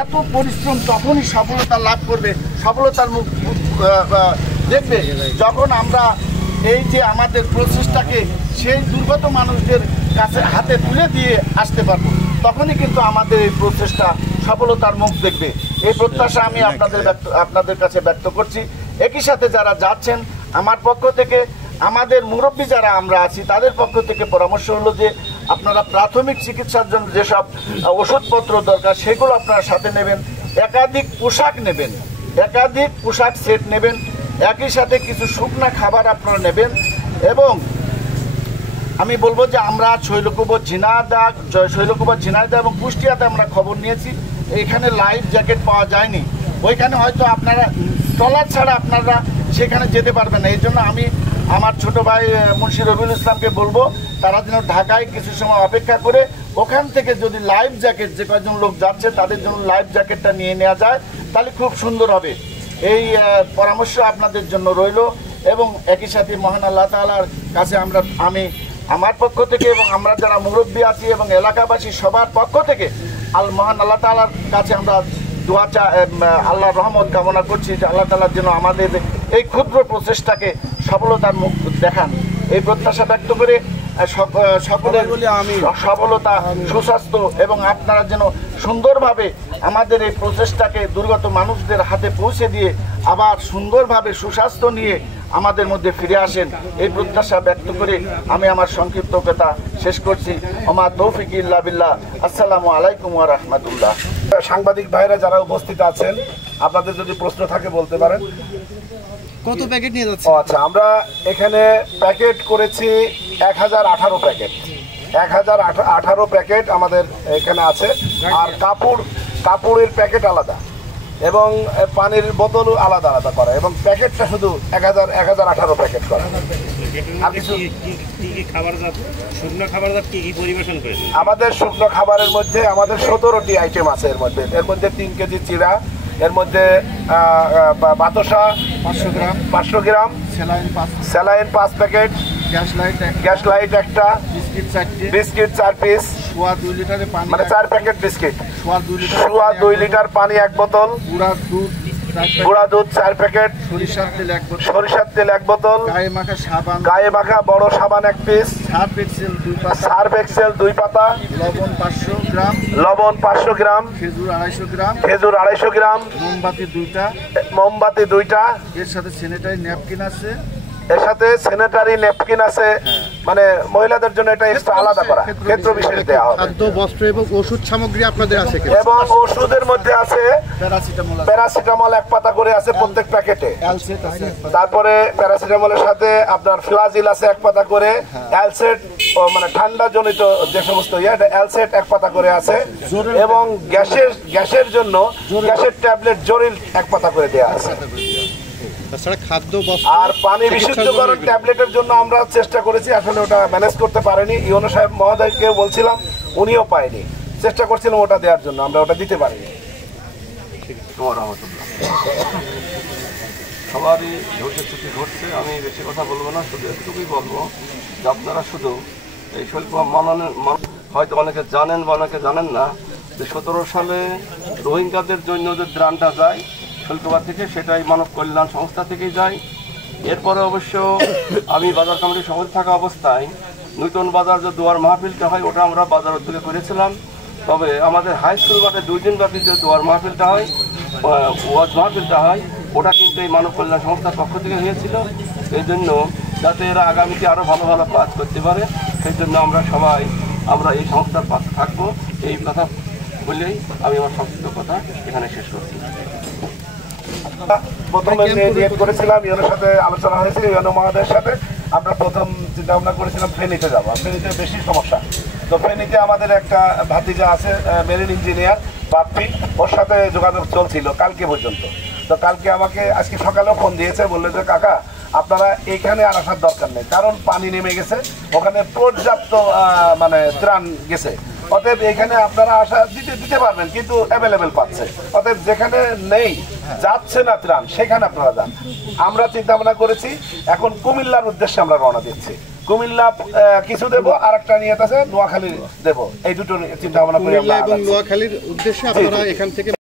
এত পরিশ্রম তখনই সফলতা লাভ করবে, সফলতার মুখ দেখবে যখন আমরা এই যে আমাদের প্রচেষ্টাকে সেই দুর্গত মানুষদের কাছে হাতে তুলে দিয়ে আসতে পারবো, তখনই কিন্তু আমাদের এই প্রচেষ্টা সফলতার মুখ দেখবে। এই প্রত্যাশা আমি আপনাদের কাছে ব্যক্ত করছি। একই সাথে যারা যাচ্ছেন, আমার পক্ষ থেকে, আমাদের মুরব্বী যারা আমরা আছি তাদের পক্ষ থেকে পরামর্শ হলো যে আপনারা প্রাথমিক চিকিৎসার জন্য যেসব ওষুধপত্র দরকার সেগুলো আপনারা সাথে নেবেন, একাধিক পোশাক নেবেন, একাধিক পোশাক সেট নেবেন, একই সাথে কিছু শুকনা খাবার আপনারা নেবেন। এবং আমি বলবো যে আমরা শৈলকুপা ঝিনাইদহ এবং কুষ্টিয়াতে আমরা খবর নিয়েছি, এখানে লাইফ জ্যাকেট পাওয়া যায়নি। ওইখানে হয়তো আপনারা ট্রলার ছাড়া আপনারা সেখানে যেতে পারবেন না। এই জন্য আমি আমার ছোট ভাই মুন্সি রবিউল ইসলামকে বলবো তারা যেন ঢাকায় কিছু সময় অপেক্ষা করে ওখান থেকে যদি লাইফ জ্যাকেট, যে কয়েকজন লোক যাচ্ছে তাদের জন্য লাইফ জ্যাকেটটা নিয়ে নেওয়া যায় তাহলে খুব সুন্দর হবে। এই পরামর্শ আপনাদের জন্য রইল। এবং একই সাথে মহান আল্লাহ তাআলার কাছে আমি আমার পক্ষ থেকে এবং আমরা যারা মুরব্বী আছি এবং এলাকাবাসী সবার পক্ষ থেকে মহান আল্লাহ তাআলার কাছে আমরা দোয়া আল্লাহর রহমত কামনা করছি যে আল্লাহ তাআলার জন্য আমাদের এই ক্ষুদ্র প্রচেষ্টাকে সফলতার মুখ দেখান। এই প্রত্যাশা ব্যক্ত করে সকলের সফলতা, সুস্বাস্থ্য এবং আপনারা যেন সুন্দরভাবে আমাদের এই প্রচেষ্টাকে দুর্গত মানুষদের হাতে পৌঁছে দিয়ে আবার সুন্দরভাবে সুস্বাস্থ্য নিয়ে আমাদের মধ্যে ফিরে আসেন, এই প্রত্যাশা ব্যক্ত করে আমি আমার সংক্ষিপ্ত কথা শেষ করছি। ওমা তৌফিক ইল্লা বিল্লাহ। আসসালামু আলাইকুম ওয়া রাহমাতুল্লাহ। সাংবাদিক ভাইরা যারা উপস্থিত আছেন, আপনাদের যদি প্রশ্ন থাকে বলতে পারেন। কত প্যাকেট নিয়ে যাচ্ছে? আচ্ছা, আমরা এখানে প্যাকেট করেছি 1018 প্যাকেট, 1018 প্যাকেট আমাদের এখানে আছে। আর কাপড়ের প্যাকেট আলাদা এবং পানির বোতলও আলাদা আলাদা করা, এবং প্যাকেটটা শুধু 1018 প্যাকেট করা। আমাদের শুকনো খাবারের মধ্যে আমাদের 17টি আইটেম আছে। এর মধ্যে 3 কেজি চিড়া, এর মধ্যে বাতাসা 500 গ্রাম, স্যালাইন 5 প্যাকেট, গ্যাস লাইট একটা, বিস্কিট 4 পিস, মানে 4 প্যাকেট বিস্কিট, 2 লিটার পানি 1 বোতল, গুঁড়া দুধ 4 প্যাকেট, সরিষার তেল 1 বোতল, গায়ে মাখা বড় সাবান 1 পিস, সার্ফ এক্সেল 2 পাতা, লবণ 500 গ্রাম, খেজুর 250 গ্রাম, মোমবাতি 2টা, এর সাথে স্যানিটারি ন্যাপকিন আছে। মানে মহিলাদের জন্য এটা এক্সট্রা আলাদা করা, ক্ষেত্র বিশেষ দেওয়া হবে। খাদ্য, বস্ত্র এবং ওষুধ সামগ্রী আপনাদের আছে, এবং ওষুধের মধ্যে আছে প্যারাসিটামল 1 পাতা করে আছে প্রত্যেক প্যাকেটে। তারপরে প্যারাসিটামলের সাথে আপনার ফ্লাজিল আছে 1 পাতা করে, অ্যালসেট মানে ঠান্ডা জনিত যে সমস্ত অ্যালসেট 1 পাতা করে আছে, এবং গ্যাসের জন্য গ্যাসের ট্যাবলেট জরিল 1 পাতা করে দেওয়া আছে। আর পানি বিশুদ্ধকরণ ট্যাবলেটের জন্য আমরা চেষ্টা করেছি, আসলে ওটা ম্যানেজ করতে পারিনি। ইউনো সাহেব মহোদয়কে বলছিলাম, উনিও পায়নি, চেষ্টা করছিলাম ওটা দেওয়ার জন্য, আমরা ওটা দিতে পারিনি। সবারই ধৈর্যচ্যুতি ঘটছে, আমি বেশি কথা বলবো না, শুধু এতটুকুই বলবো যে আপনারা শুধু এই শৈলকুপা হয়তো অনেকে জানেন বা অনেকে জানেন না যে 17 সালে রোহিঙ্গাদের জন্য যে ত্রাণটা যায় শৈলকুপা থেকে, সেটাই মানব কল্যাণ সংস্থা থেকেই যায়। এরপরে অবশ্য আমি বাজার কমিটির সভাপতি থাকা অবস্থায় নূতন বাজার যে দোয়ার মাহফিলটা হয় ওটা আমরা বাজার উদ্যোগে করেছিলাম। তবে আমাদের হাই স্কুল মাঠে 2 দিন ব্যাপী যে দোয়ার মাহফিলটা হয়, ওয়াজ মাহফিলটা হয়, ওটা কিন্তু এই মানব কল্যাণ সংস্থার পক্ষ থেকে হয়েছিল। এই জন্য যাতে এরা আগামীতে আরও ভালো ভালো কাজ করতে পারে, সেই জন্য আমরা এই সংস্থার পাশে থাকবো। এই কথা বলেই আমি আমার সংক্ষিপ্ত কথা এখানে শেষ করছি। প্রথমে নিয়োগ করেছিলাম, ইউনোর সাথে আলোচনা হয়েছিল, ইউনো মহোদয়ের সাথে আমরা প্রথম চিন্তা ভাবনা করেছিলাম ফেনীতে যাবো। ফেনীতে বেশি সমস্যা, তো ফেনীতে আমাদের একটা ভাতিজা আছে মেরিন ইঞ্জিনিয়ার বাপ্পি, ওর সাথে যোগাযোগ চলছিল কালকে পর্যন্ত। তো কালকে আমাকে আজকে সকালেও ফোন দিয়েছে, বললো যে কাকা আপনারা এখানে আর আসার দরকার নেই, কারণ পানি নেমে গেছে, ওখানে পর্যাপ্ত মানে ত্রাণ গেছে। অতএব এখানে আপনারা আসা দিতে পারবেন, কিন্তু অ্যাভেলেবেল পাচ্ছে। অতএব যেখানে নেই, যাচ্ছে না ত্রাণ, সেখানে আপনারা যান। আমরা চিন্তা ভাবনা করেছি এখন কুমিল্লার উদ্দেশ্যে আমরা রওনা দিচ্ছি। কুমিল্লা কিছু দেবো, আর একটা নিয়ে আছে নোয়াখালী দেবো, এই দুটো চিন্তা ভাবনা করে। নোয়াখালীর উদ্দেশ্যে আপনারা এখান থেকে